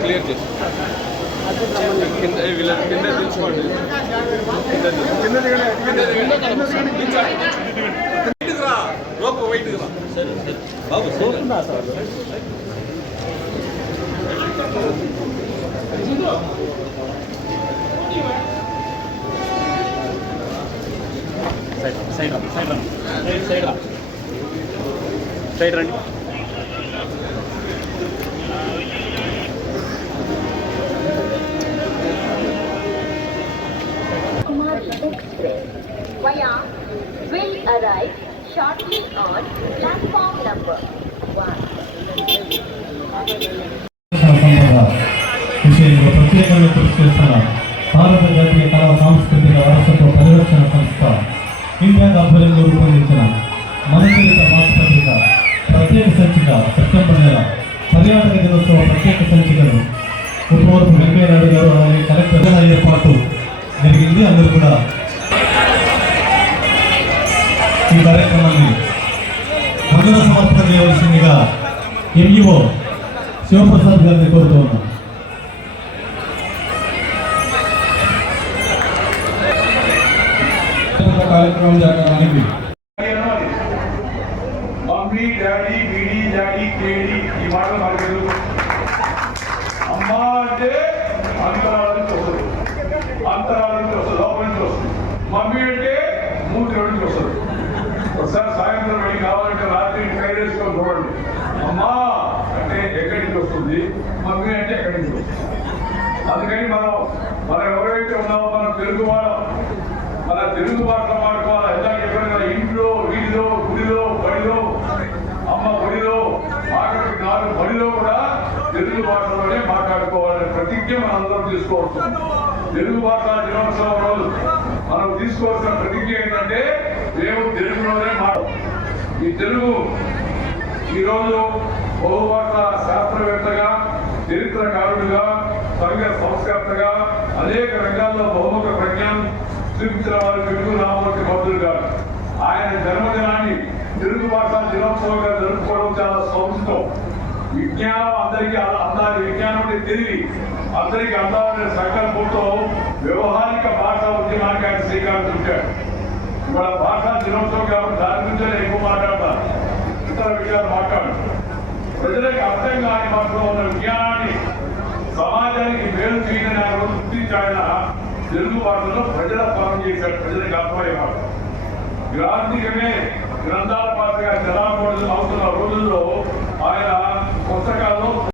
Clear చేసి కింద వీళ్ళ కింద తెచ్చుకోండి రోపు వైట్ సరే సరే బాబు చూస్తున్నా సార్ సైడ్ రండి Express via will arrive shortly on platform number 1. విషయంలో ప్రత్యేకంగా కృషి చేస్తున్న భారత జాతీయ కళా సాంస్కృతిక వారసత్వ పరిరక్షణ సంస్థ ఇండియా ఆధ్వర్యంలో రూపొందించిన మనచరిత మాసపత్రిక ప్రత్యేక సంచిక సెప్టెంబర్ నెల పర్యాటక దినోత్సవ ప్రత్యేక సంచికను ఉపవరపు వెంకయ్యనాయుడు గారు అలాగే కలెక్టర్ ఏర్పాటు జరిగింది. అందరూ కూడా ఈ కార్యక్రమాన్ని వందన సమర్పణ చేయవలసిందిగా ఎంఈఓ శివప్రసాద్ గారిని కోరుతూ ఉన్నాం. కార్యక్రమం జరగడానికి మమ్మీ డాడీ బీడీ డాడీ కేడీ ఈ మాటలు మనకు తెలుసు. అమ్మ అంటే అంతరాల నుంచి వస్తుంది, అంతరాల నుంచి వస్తుంది, లోపల నుంచి వస్తుంది. మమ్మీ అంటే మూతిలో నుంచి వస్తుంది. ఒకసారి సాయంత్రం వెళ్ళి కావాలంటే రాత్రి ఫ్రై చేసుకొని చూడండి. అమ్మా అంటే ఎక్కడి నుంచి వస్తుంది, మమ్మీ అంటే ఎక్కడి నుంచి వస్తుంది. అందుకని మనం ఎవరైతే ఉన్నామో మనం తెలుగు వాళ్ళం, మన తెలుగు భాషలో మాట్లాడుకోవాలి. ఎలా చెప్పారు కదా, ఇంట్లో వీధిలో గుడిలో బడిలో అమ్మ గుడిలో మాట్లాడి నాలుగు బడిలో కూడా తెలుగు భాషలోనే మాట్లాడుకోవాలనే ప్రతిజ్ఞ మనం అందరం తీసుకోవచ్చు. తెలుగు భాష దినోత్సవం రోజు మనం తీసుకోవాల్సిన ప్రతిజ్ఞ ఏంటంటే మేము తెలుగులోనే ఈ తెలుగు ఈరోజు బహుభాష శాస్త్రవేత్తగా, చరిత్రకారుడిగా, సంఘ సంస్కర్తగా అనేక రంగాల్లో బహుముఖ ప్రజ్ఞానం చూపించిన వారు తెలుగు రామమూర్తి భద్రుడు గారు. ఆయన జన్మదినాన్ని తెలుగు భాషా దినోత్సవంగా జరుపుకోవడం చాలా సౌందర్యం. విజ్ఞానం అందరికీ అందాలి, విజ్ఞానం అంటే తెలివి అందరికీ అందాలనే సంకల్పంతో వ్యవహారిక భాషా ఉద్యమానికి ఆయన శ్రీకారం చుట్టాడు. ఇవాళ భాషా దినోత్సవం కాబట్టి దాని గురించే ఎక్కువ మాట్లాడతాను, ఇతర విషయాలు మాట్లాడు. ప్రజలకు అర్థం కాని భాషలో ఉన్న విజ్ఞానాన్ని సమాజానికి మేలు చేయని ఆయన రోజు గుర్తించి ఆయన తెలుగు భాషలో ప్రజల పాలన చేశాడు. ప్రజలకు అర్థమయ్యే మాట గ్రాంధికమే గ్రంథాల పాత్రగా జనాకూడదు అవుతున్న రోజుల్లో ఆయన పుస్తకాల్లో